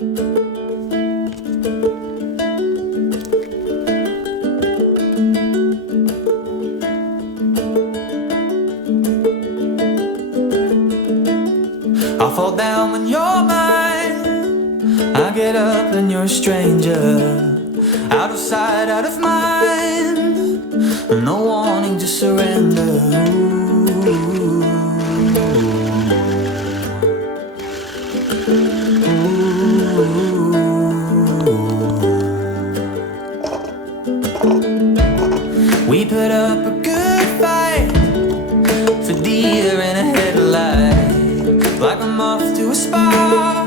I fall down when you're mine. I get up and you're a stranger. Out of sight, out of mind. No wanting to surrender. We put up a good fight for deer in a headlight, like I'm off to a spa,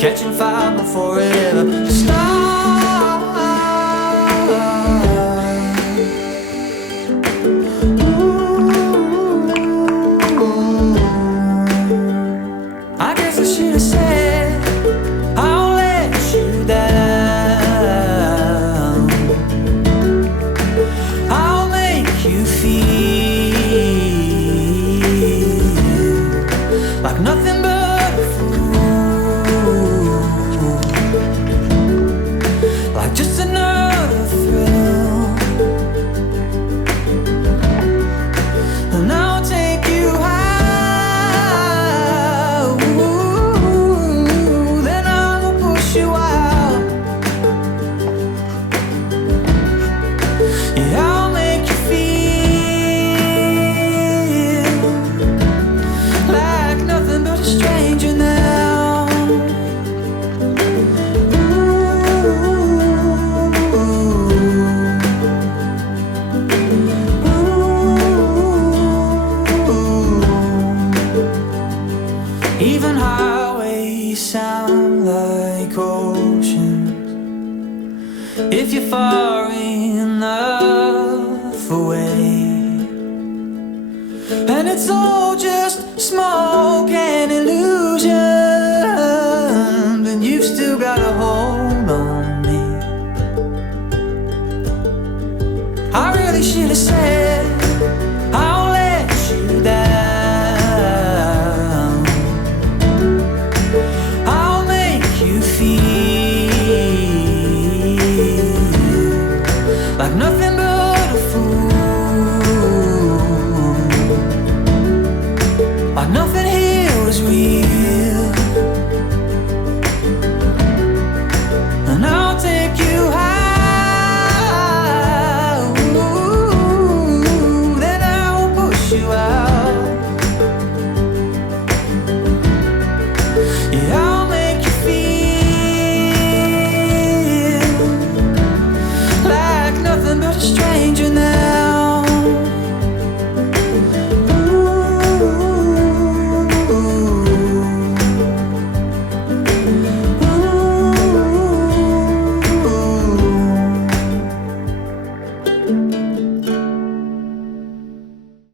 catching fire before it ever starts. I guess I should have said I'll let you down. I'll make you feel like nothing but a fool, like just another thrill. And I'll take you high, ooh, then I'll push you out. Yeah, I'll make you feel like nothing but a stranger now. Even highways sound like oceans if you're far